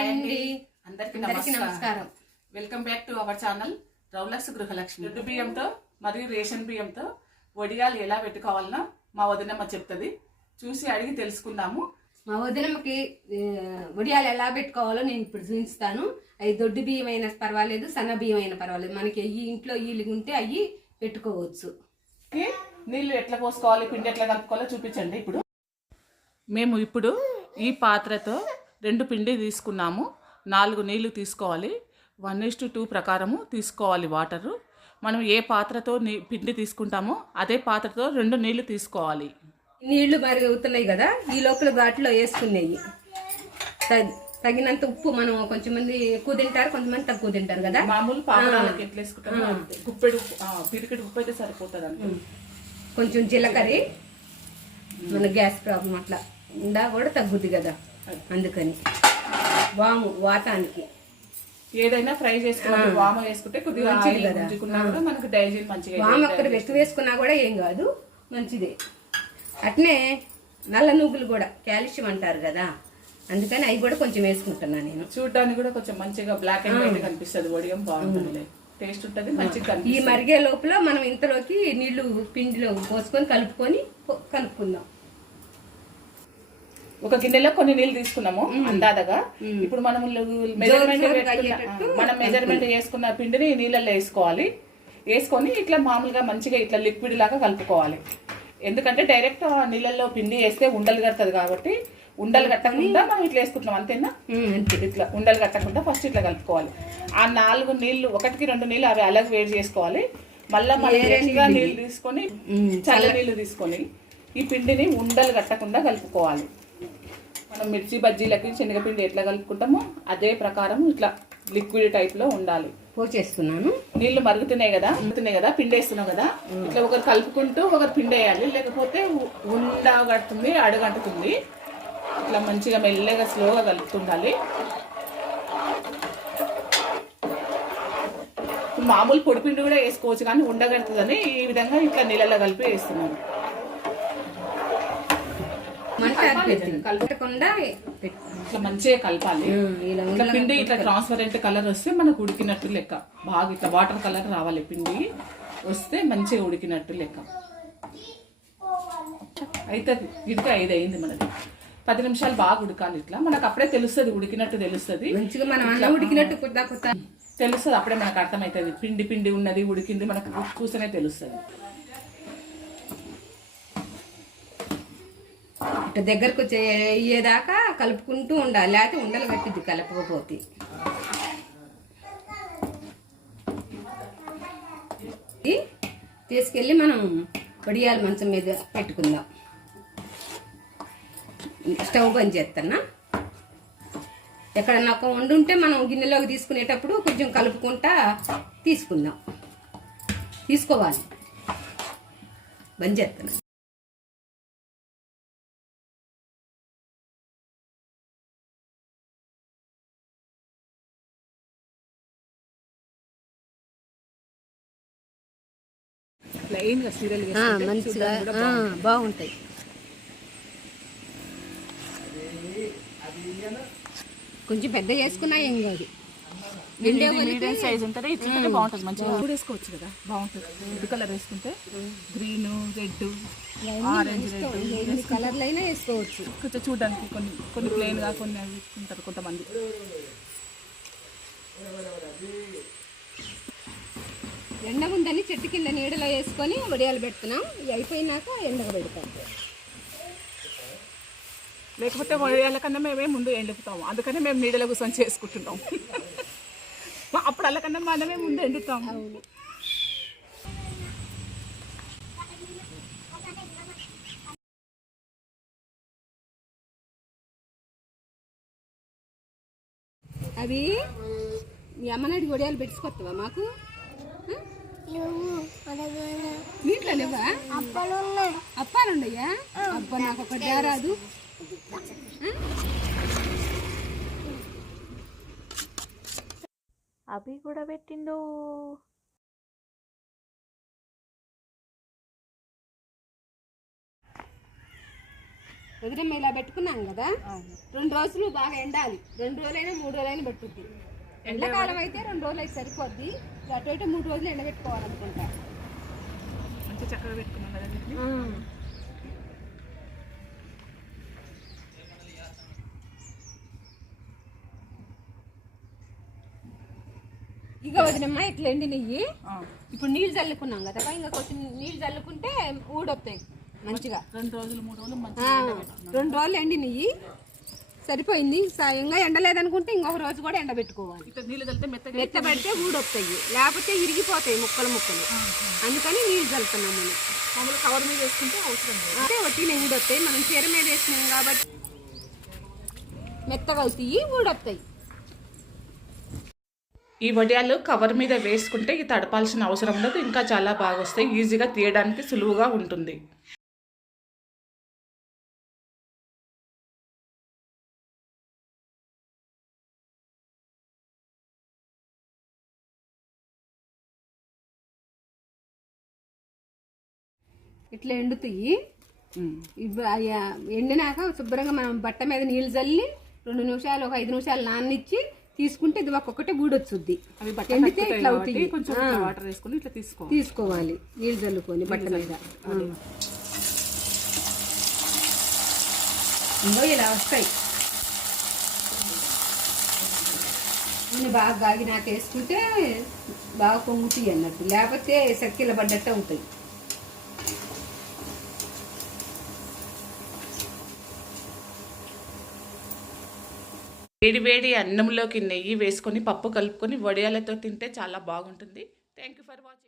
అండి. అందరికి నమస్కారం. Welcome back to our channel రౌలక్స్ గృహలక్ష్మి దొడ్డు బియ్యంతో మరియు రేషన్ బియ్యంతో వడియాలు ఎలా పెట్టుకోవాలనో మా వదినమ్మ చెప్తుంది. చూసి అడిగి తెలుసుకుందాము. మా వదినమ్మకి వడియాలు ఎలా పెట్టుకోవాలో నేను ఇప్పుడు చూపిస్తాను. అవి దొడ్డు బియ్యం అయినా పర్వాలేదు సన్న బియ్యం అయినా పర్వాలేదు. మనకి అయ్యి ఇంట్లో ఈలు ఉంటే అవి పెట్టుకోవచ్చు. కి నీళ్ళు ఎట్లా పోసుకోవాలి పిండి ఎట్లా కలుపుకోవాలో చూపించండి ఇప్పుడు. మేము ఇప్పుడు ఈ పాత్రతో రెండు పిండి తీసుకున్నాము. నాలుగు నీళ్ళు తీసుకోవాలి. వన్ ఇస్ టు టూ ప్రకారము తీసుకోవాలి వాటరు. మనం ఏ పాత్రతో నీ పిండి తీసుకుంటామో అదే పాత్రతో రెండు నీళ్ళు తీసుకోవాలి. నీళ్ళు అవుతున్నాయి కదా ఈ లోపల వాటిలో వేసుకునేవి త- తగినంత ఉప్పు మనం కొంచెం మంది ఎక్కువ తింటారు కొంతమంది తక్కువ తింటారు కదా? మామూలు పాపడాలకి ఎట్లా వేసుకుంటామో. గుప్పెడు పిరికెడు ఉప్పు అయితే సరిపోతుంది కొంచెం జీలకర్ర మన గ్యాస్ ప్రాబ్లం అట్లా ఉండా కూడా తగ్గుద్ది కదా. అందుకని. వాము వాతానికి. ఏదైనా ఫ్రై చేసుకున్నప్పుడు వామ వేసుకుంటే కొద్దిగా ఆయిల్ కూడా మనకు డైజెషన్ మంచిగా వాము అక్కడ ఎక్కువ వేసుకున్నా కూడా ఏం కాదు మంచిదే. అట్నే నల్ల నువ్వులు కూడా కాల్షియం అంటారు కదా అందుకని అవి కూడా కొంచెం వేసుకుంటున్నా నేను. చూడడానికి కూడా కొంచెం మంచిగా బ్లాక్ అండ్ వైట్ కనిపిస్తుంది వడియం బాగుంటుంది. టేస్ట్ ఉంటుంది మంచిగా ఈ మరిగే లోపల మనం ఇంతలోకి నీళ్ళు పిండిలో పోసుకొని కలుపుకొని కలుపుకుందాం. ఒక గిన్నెలో కొన్ని నీళ్ళు తీసుకున్నాము అందాదగా ఇప్పుడు మనం మెజర్మెంట్ మనం మెజర్మెంట్ చేసుకున్న పిండిని నీళ్ళల్లో వేసుకోవాలి. వేసుకొని ఇట్లా మామూలుగా మంచిగా ఇట్లా లిక్విడ్ లాగా కలుపుకోవాలి. ఎందుకంటే డైరెక్ట్ నీళ్ళల్లో పిండి వేస్తే ఉండలు కడుతుంది కాబట్టి ఉండలు కట్టకుండా మనం ఇట్లా వేసుకుంటున్నాం అంతేనా? ఇట్లా ఉండలు కట్టకుండా ఫస్ట్ ఇట్లా కలుపుకోవాలి. ఆ నాలుగు నీళ్ళు ఒకటికి రెండు నీళ్ళు అవి అలాగే వేడి చేసుకోవాలి. మళ్ళీ ఎక్స్ట్రా నీళ్ళు తీసుకొని చల్ల. నీళ్ళు తీసుకొని ఈ పిండిని ఉండలు కట్టకుండా కలుపుకోవాలి. మనం మిర్చి బజ్జీలకి శనగపిండి ఎట్లా కలుపుకుంటామో అదే ప్రకారం ఇట్లా లిక్విడ్ టైప్లో ఉండాలి. పోసేస్తున్నాను నీళ్ళు మరుగుతున్నాయి కదా మరుగుతున్నాయి కదా పిండి వేస్తున్నాం కదా ఇట్లా ఒకరు కలుపుకుంటూ ఒకరు పిండి వేయాలి లేకపోతే ఉ- ఉండ కడుతుంది అడుగంటుతుంది. ఇట్లా మంచిగా మెల్లగా స్లోగా కలుపుతుండాలి. మామూలు పొడిపిండి కూడా వేసుకోవచ్చు కానీ ఉండగడుతుందని ఈ విధంగా ఇట్లా నీళ్ళలో కలిపి వేస్తున్నాను. మంట కలపకుండా పెట్టు. ఇట్లా మంచిగా కలపాలి. ఇట్లా పిండి ఇట్లా ట్రాన్స్పరెంట్ కలర్ వస్తే మనకు ఉడికినట్టు లెక్క. బాగా ఇట్లా వాటర్ కలర్ రావాలి పిండి వస్తే మంచిగా ఉడికినట్టు లెక్క. అయితే ఇదిగా ఐదు అయింది మనది పది నిమిషాలు బాగా ఉడకాలి ఇట్లా. మనకు అప్పుడే తెలుస్తుంది ఉడికినట్టు తెలుస్తుంది. మంచిగా మనం అన్నం ఉడికినట్టు తెలుస్తుంది అప్పుడే మనకు అర్థమవుతుంది. పిండి పిండి ఉన్నది ఉడికింది మనకు చూస్తేనే తెలుస్తుంది. ఇటు దగ్గరకు వచ్చే అయ్యేదాకా కలుపుకుంటూ ఉండాలి. లేకపోతే ఉండలు పెట్టిద్ది కలపకపోతే. తీసుకెళ్ళి మనం వడియాల మంచం మీద పెట్టుకుందాం. స్టవ్ బంద్ చేస్తున్నా ఎక్కడన్నా ఒక వండుంటే మనం గిన్నెలోకి తీసుకునేటప్పుడు కొంచెం కలుపుకుంటా తీసుకుందాం. తీసుకోవాలి. బంద్ చేస్తున్నా మంచిగా ఆ, బాగుంటాయి. కొంచెం పెద్ద చేసుకున్నా ఏం కాదు. మీడియం సైజ్ ఇట్లా బాగుంటుంది మంచిగా. కూడా వేసుకోవచ్చు కదా? బాగుంటుంది. రెడ్ కలర్ వేసుకుంటే గ్రీన్ రెడ్ ఆరెంజ్ రెడ్ కలర్లు అయినా వేసుకోవచ్చు. కొంచెం చూడడానికి కొన్ని కొన్ని ప్లెయిన్గా కొన్ని అవి ఉంటారు కొంతమంది. ఎండ ఉందని చెట్టు కింద నీడలో వేసుకొని వడియాలు పెడుతున్నాం. ఇవి అయిపోయినాక ఎండకు పెడతాం. లేకపోతే వడియాల కన్నా మేమే ముందు ఎండుతాము. అందుకని మేము నీడలో కూర్చొని చేసుకుంటున్నాం. అప్పుడు అల్లకన్నా మనమే ముందు ఎండుతాము. అవి మీ అమ్మనాడి వడియాలు పెట్టుకొస్తావా మాకు? నీట్లో లేవా? అప్పాలుండయ్యా అబ్బా నాకు ఒక రాదు. అవి కూడా పెట్టిండు. వదిలేమ్మ ఇలా పెట్టుకున్నాం కదా? రెండు రోజులు బాగా ఎండాలి. రెండు రోజులైనా మూడు రోజులైనా పెట్టుద్ది. ఎండాకాలం అయితే రెండు రోజులు అయితే సరిపోద్ది అటు ఇటు మూడు రోజులు ఎండబెట్టుకోవాలనుకుంటా. మంచి చక్కగా పెట్టుకున్నాం. ఇక వదినమ్మ ఇట్లా ఎండి నెయ్యి ఇప్పుడు నీళ్ళు చల్లుకున్నాం కదా ఇంకా కొంచెం నీళ్ళు చల్లుకుంటే ఊడొస్తాయి మంచిగా. రెండు రోజులు మూడు రోజులు రెండు రోజులు ఎండి నెయ్యి. సరిపోయింది. ఇంకా ఎండలేదనుకుంటే ఇంకొక రోజు కూడా ఎండబెట్టుకోవాలి. నీళ్ళు కలిపితే మెత్తగా మెత్తబడితే ఊడొస్తాయి. లేకపోతే ఇరిగిపోతాయి ముక్కలు ముక్కలు. అందుకని నీళ్ళు చల్లుతున్నాం మనం. మామూలు కవర్ మీద వేసుకుంటే అవసరం లేదు. అంటే వట్టిన ఊడొస్తాయి. మనం చీర మీద వేసినాం కాబట్టి మెత్తగా అవుతాయి ఊడొస్తాయి. ఈ వడియాలు కవర్ మీద వేసుకుంటే ఈ తడపాల్సిన అవసరం ఉండదు ఇంకా చాలా బాగా వస్తాయి ఈజీగా తీయడానికి సులువుగా ఉంటుంది. ఇట్లా ఎండుతాయి. ఇవి ఎండినాక శుభ్రంగా మనం బట్ట మీద నీళ్ళు చల్లి రెండు నిమిషాలు ఒక ఐదు నిమిషాలు నాననిచ్చి తీసుకుంటే ఇది ఒక్కొక్కటి బూడొచ్చుద్ది అవి బట్ట ఎండితే ఇట్లా అవుతాయి. కొంచెం వాటర్ వేసుకొని ఇట్లా తీసుకో. తీసుకోవాలి. నీళ్ళు చల్లుకొని బట్ట మీద. ఇంకో ఇలా వస్తాయి. నూనె బాగా గాగినాక వేసుకుంటే బాగా పొంగుతాయి అన్నట్టు. లేకపోతే సక్కిల పడ్డట్టు అవుతాయి. వేడి వేడి అన్నంలోకి నెయ్యి వేసుకొని పప్పు కలుపుకొని వడియాలతో తింటే చాలా బాగుంటుంది. Thank you for watching